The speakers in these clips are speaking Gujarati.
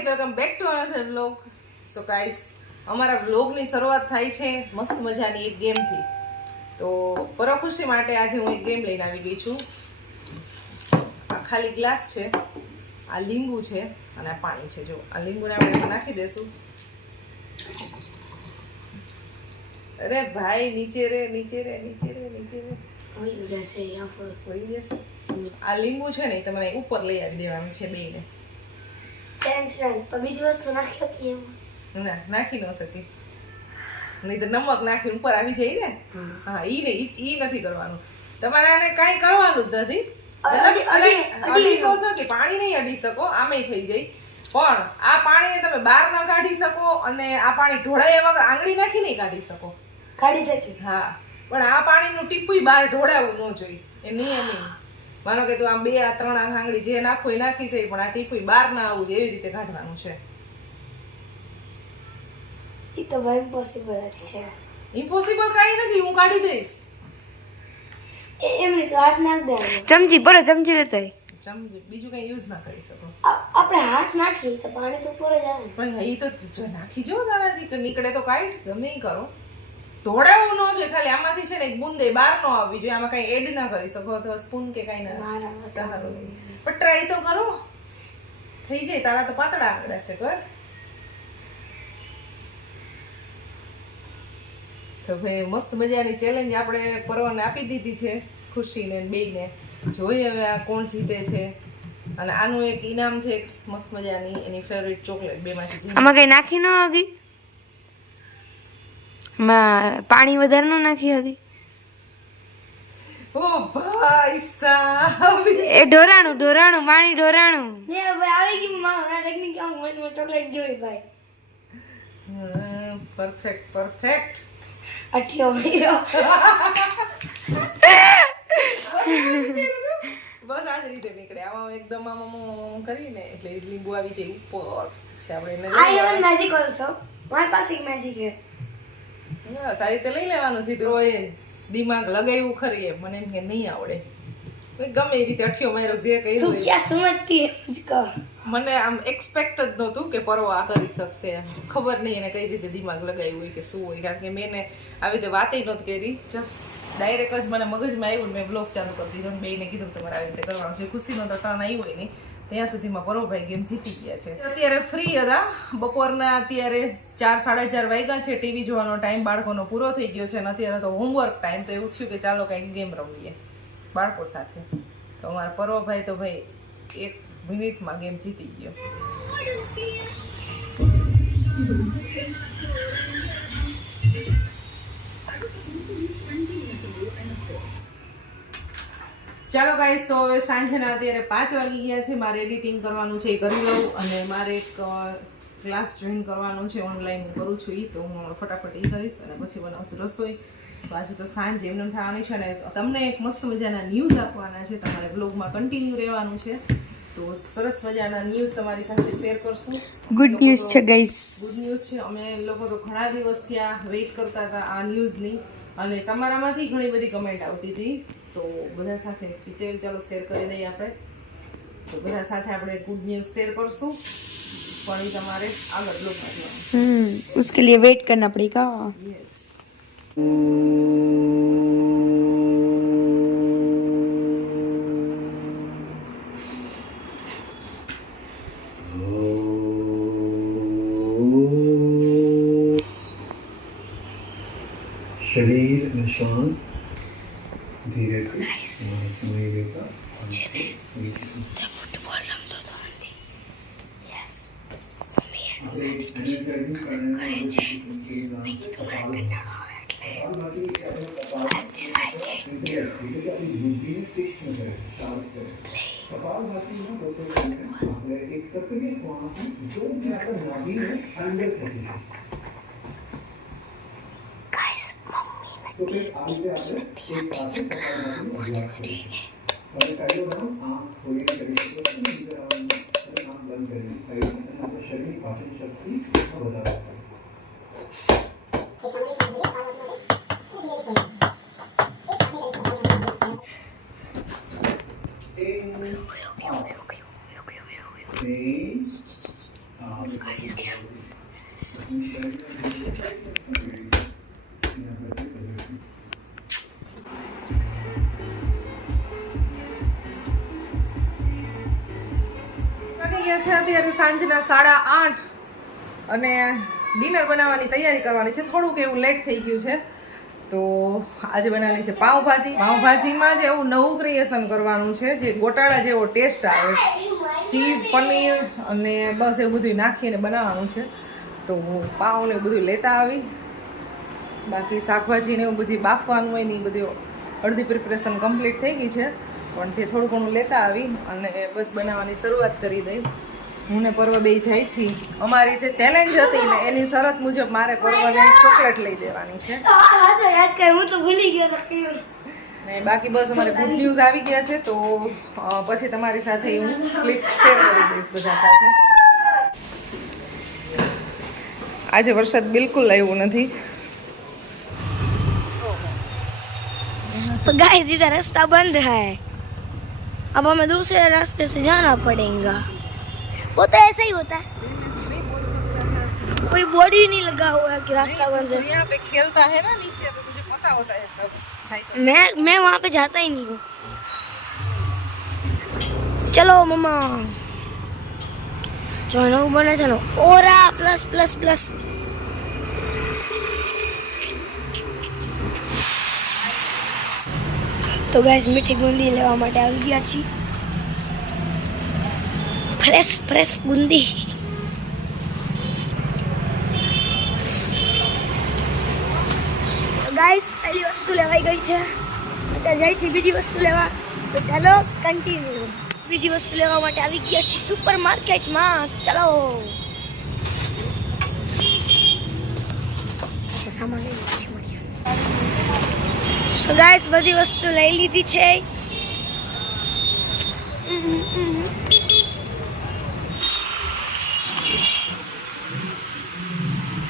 Guys welcome back to another vlog so guys અમારા વ્લોગની શરૂઆત થાય છે મસ્ત મજાની એક ગેમથી તો પરોખુશી માટે આજે હું એક ગેમ લઈને આવી ગઈ છું. આ ખાલી ગ્લાસ છે આ લીંબુ છે અને આ પાણી છે. જો આ લીંબુને આપણે નાખી દેશું. અરે ભાઈ નીચે રે નીચે રે નીચે રે નીચે રે. હોઈ જશે આ લીંબુ છે ને તમારે ઉપર લઈ આવી દેવાનું છે બેયને ટેન્શન પણ બીજી વસ્તુ નાખી હતી એમાં ના નાખી ન શકી નહીં તો નમક નાખીને ઉપર આવી જાય ને હા ઈ નથી કરવાનું તમારે આને કાંઈ કરવાનું જ નથી અડી- અડી પાણી નહીં અડી શકો આમેય થઈ જાય પણ આ પાણીને તમે બહાર ના કાઢી શકો અને આ પાણી ઢોળાયા વગર આંગળી નાખી નહીં કાઢી શકો કાઢી શકે હા પણ આ પાણીનું ટીપુય બહાર ઢોળાવવું ન જોઈએ એ નિયમ ઈ. માનો કે તું આમ બે આ ત્રણ આ આંગળી જે નાખો એ નાખી છે પણ આ ટીપુય બહાર ના આવવું જોઈએ એવી રીતે કાઢવાનું છે. એ તો ભાઈ ઇમ્પોસિબલ જ છે. ઇમ્પોસિબલ કાંઈ નથી હું કાઢી દઈશ. એમની તો હાથ નાખ દે ચમચી બરો ચમચી લેતા. ચમચી બીજું કઈ યુઝ ના કરી શકો. આપણે હાથ નાખીએ તો પાણી તો ઉપર જ આવે. પણ એ તો નાખી જો તારાથી નીકળે તો કાંઈ ગમે કરો. ઢોળાવું ન જોઈએ ખાલી આમાંથી છે ને એક બુંદે બહાર ન આવવી જોઈએ. આમાં કઈ એડ ના કરી શકો અથવા સ્પૂન કે કઈ ના. સારું. પણ ટ્રાય તો કરો. થઈ જાય તારા તો પાતળા આંકડા છે કર તો ભાઈ મસ્ત મજાની ચેલેન્જ આપણે પરવાને આપી દીધી છે ખુશીને ને બેયને. જોઈએ હવે આ કોણ જીતે છે. અને આનું એક ઇનામ છે એક મસ્ત મજાની એની ફેવરિટ ચોકલેટ બેમાંથી જે આમાં કઈ નાખી ન હગી? પાણી વધારે ન નાખી હતી ઓ ભાઈ સાહેબ. એ ઢોરાણું ઢોરાણું પાણી ઢોરાણું. ને ભાઈ આવી ગઈ મારા ટેકનિક આમ મને ચોકલેટ જોઈ ભાઈ. પરફેક્ટ પરફેક્ટ આટલો મીરો બસ આ જ રીતે નીકળે. આમાં એકદમ આમ કરીને એટલે લીંબુ આવી જાય ઉપર છે. આપણે એને આ લઈ એવન મેજિક ઓલસો મારી પાસે એક મેજિક છે. આ રીતે લઈ લેવાનું સીધું. હોય દિમાગ લગાવ્યું ખરી એમ. મને એમ કે નહીં આવડે. ગમે એ રીતે અઠિયો માર્યો જે કહી તું ક્યાં સમજતી મને આમ એક્સપેક્ટ જ નહોતું કે પરવો આ કરી શકશે ખબર નહીં એને કઈ રીતે દિમાગ લગાવ્યું હોય કે શું હોય. કારણ કે મેં આવી રીતે વાતે નહોતી કરી. જસ્ટ ડાયરેક્ટ જ મને મગજમાં આવ્યું મેં બ્લોગ ચાલુ કરી દીધો ને બેને કીધું તમારે આવી રીતે કરવાનું છે. ખુશીનો તો ટર્ન આવ્યો હોય નહીં. ત્યાં સુધીમાં પરોભાઈ ગેમ જીતી ગયા છે. અત્યારે ફ્રી હતા. બપોરના અત્યારે ચાર, સાડા ચાર વાગ્યા છે. ટીવી જોવાનો ટાઈમ બાળકોનો પૂરો થઈ ગયો છે અને અત્યારે તો હોમવર્ક ટાઈમ તો એવું થયું કે ચાલો કંઈક ગેમ રમીએ બાળકો સાથે. તો અમારા પર્વભાઈ તો ભાઈ એક મિનિટમાં ગેમ જીતી ગયો. ચાલો ગાઈસ તો હવે સાંજના અત્યારે પાંચ વાગી ગયા છે. મારે એડિટિંગ કરવાનું છે એ કરી લઉં અને મારે એક ક્લાસ જોઈન કરવાનો છે ઓનલાઈન હું કરું છું એ તો હું ફટાફટ એ કરીશ અને પછી બનાવશું રસોઈ. તો આજે તો સાંજ એમને એમ થવાની છે ને તમને એક મસ્ત મજાના ન્યૂઝ આપવાના છે. તમારે બ્લોગમાં કન્ટિન્યુ રહેવાનું છે. તો સરસ મજાના ન્યૂઝ તમારી સાથે શેર કરશું. ગુડ ન્યૂઝ છે ગાઈસ ગુડ ન્યૂઝ છે. અમે લોકો તો ઘણા દિવસથી આ વેઇટ કરતા હતા આ ન્યૂઝની અને તમારામાંથી ઘણી બધી કમેન્ટ આવતી હતી. તો બધા સાથે વિચાર ચાલો શેર કરી દઈએ આપણે તો બધા સાથે આપણે ગુડ ન્યૂઝ શેર કરશું પણ એ તમારે આગળ બ્લોગમાં જોવાનું हम्म उसके लिए वेट करना पड़ेगा યસ शरीर में श्वास एक सक्रिय श्वास है जो कि आपका नाभि में अंदर फंसी शरीर पाचन शक्ति बढ़ा વાગી ગયા છે અત્યારે સાંજના સાડા આઠ અને ડિનર બનાવવાની તૈયારી કરવાની છે. થોડુંક એવું લેટ થઈ ગયું છે. તો આજે બનાવવાની છે પાઉંભાજી પાઉંભાજીમાં જ એવું નવું ક્રિએશન કરવાનું છે, જે ગોટાળા જેવો ટેસ્ટ આવે. ચીઝ, પનીર અને બસ એવું બધું નાખીને બનાવવાનું છે. તો પાઉં ને બધું લેતા આવી. બાકી શાકભાજીને એવું બધું બાફવાનું હોય ને એ બધું અડધી પ્રિપરેશન કમ્પ્લીટ થઈ ગઈ છે. પણ જે થોડું ઘણું લેતા આવી અને બસ બનાવવાની શરૂઆત કરી દઈ હું ને પર્વ બે જાય છીએ અમારી જે ચેલેન્જ હતી ને એની શરત મુજબ મારે પર્વને ચોકલેટ લઈ દેવાની છે હા હા તો યાદ કર હું તો ભૂલી ગયો તો કેવું ને બાકી બસ અમારે ગુડ ન્યૂઝ આવી ગયા છે તો અ, પછી તમારી સાથે હું ક્લિપ શેર કરી દઈશ બધા સાથે આજે વરસાદ બિલકુલ આવ્યો નથી तो गाइस इधर रास्ता बंद है अब हमें दूसरे रास्ते से जाना पड़ेगा। वो तो ऐसा ही होता है। कोई बोर्ड ही नहीं लगा हुआ है कि रास्ता बन जाए। यहाँ पे खेलता है ना नीचे तो मुझे पता होता है सब। मैं मैं वहाँ पे जाता ही नहीं हूँ। चलो मम्मा। चलो बने चलो। ओरा प्लस प्लस प्लस તો ગાઈસ મીઠી ગુંદી લેવા માટે આવી ગયા છીએ. ફ્રેશ ફ્રેશ તો ગાઈસ પહેલી વસ્તુ લેવાઈ ગઈ છે. અત્યારે જાય છે બીજી વસ્તુ લેવા. તો ચાલો કન્ટિન્યુ બીજી વસ્તુ લેવા માટે આવી ગયા છીએ સુપર માર્કેટમાં ચાલો સામાન લઈ મળીએ. સો ગાઈસ બધી વસ્તુ લઈ લીધી છે.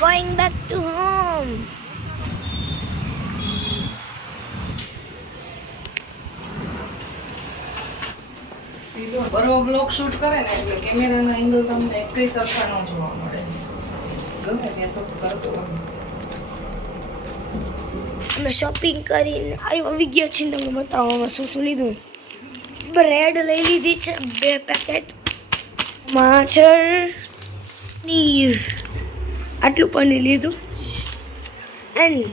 ગોઈંગ બેક ટુ હોમ બરો બ્લોગ શૂટ કરે ને એટલે કેમેરાનો એંગલ તમને એકઈ સરખા ન જોવા મળે. ગમે ત્યાં શૂટ કરતો ગમે અમે શોપિંગ કરીને આવી ગયા છીએ તમને બતાવવામાં શું શું લીધું? બ્રેડ લઈ લીધી છે. બે પેકેટ માછર પનીર આટલું પનીર લીધું. And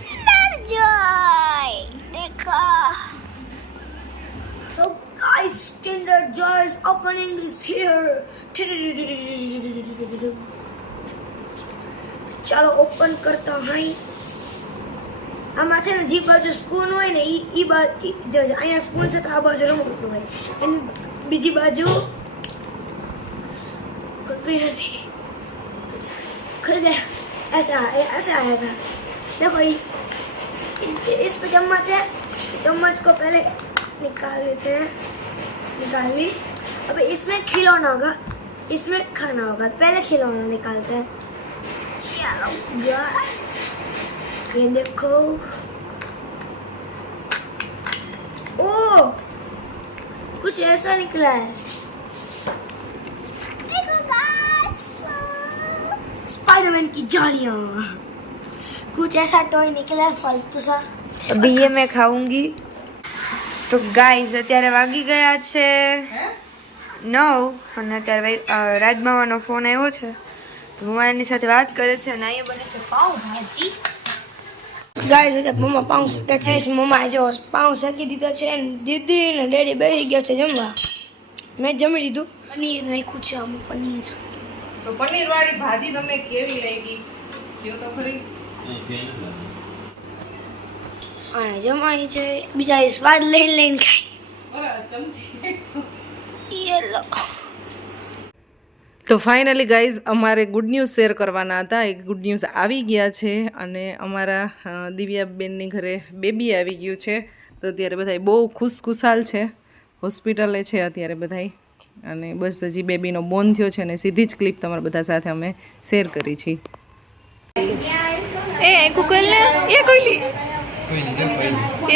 So guys, Tinder Joy's opening is here. ચાલો ઓપન કરતા હોય આમાં છે ને જે બાજુ સ્પૂન હોય ને ઈ ઈ બાજુ જો જો, અહીંયા સ્પૂન છે તો આ બાજુ રમકડું હોય અને બીજી બાજુ खुशी थी खुल गया ऐसा ऐसा आया था देखो ये इस पे चम्मच है चम्मच को पहले निकाल लेते हैं निकाल ली अब इसमें खिलौना होगा इसमें खाना होगा पहले खिलौना निकालते हैं चलो guys ये देखो ओ कुछ ऐसा निकला है स्पाइडरमैन की जालियां। कुछ ऐसा टॉय निकला है फालतू सा। अभी ये मैं खाऊंगी। તો ગાઈઝ અત્યારે વાગી ગયા છે નવ અને અત્યારે રાજમાવાનો ફોન આવ્યો છે. તો હું એની સાથે વાત કરે છે અને અહીંયા બને છે પાઉં ભાજી ગાઈસ અત્યારે મમ્મા પાઉં શકે છે મમ્મા જો પાઉં શેકી દીધા છે અને દીદી ને ડેડી બેસી ગયા છે જમવા. મેં જમી લીધું. પનીર નાખ્યું છે આમ પનીર. તો પનીર વાળી ભાજી તમે કેવી લાગી? કયો તો ખરી? આ જમાઈ છે. બીજા એ સ્વાદ લઈને લઈને ખાય બરાબર ચમચી એક તો ફાઇનલી ગાઈઝ અમારે ગુડ ન્યૂઝ શેર કરવાના હતા. એક ગુડ ન્યૂઝ આવી ગયા છે અને અમારા દિવ્યાબેનની ઘરે બેબી આવી ગયું છે. તો અત્યારે બધા બહુ ખુશખુશાલ છે. હોસ્પિટલે છે અત્યારે બધાય. અને બસ હજી બેબીનો બોન થયો છે અને સીધી જ ક્લિપ તમારા બધા સાથે અમે શેર કરી છે. એ કુકલ એ કોઈલી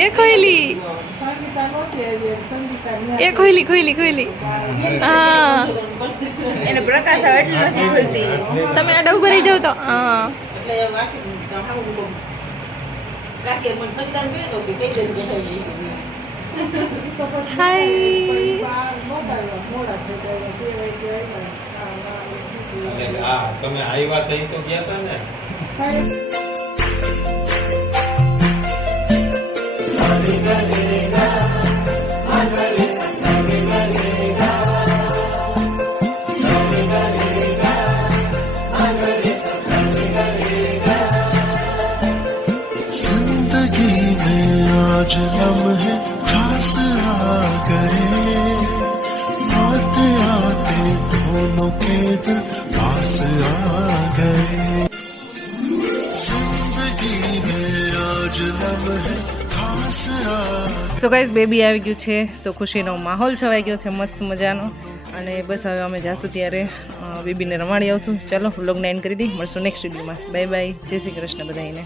એ કોઈલી એ ખોઈલી ખોઈલી ખોઈલી હા. એને પ્રકાશ આવે એટલે નથી ખુલતી. તમે આડા ઊભા રહી જાવ તો હા. હાય એટલે હા તમે આવ્યા તઈ તો ગયા હતા ને के दिल पास आ गए जिंदगी में आज लम्हे खास आ સો ગાઈઝ બેબી આવી ગયું છે તો ખુશીનો માહોલ છવાઈ ગયો છે મસ્ત મજાનો અને બસ હવે અમે જાશું ત્યારે અ, બેબીને રમાડી આવશું ચલો વ્લોગને એન્ડ કરી દઈ મળશું નેક્સ્ટ વિડીયોમાં બાય બાય જય શ્રી કૃષ્ણ બધાને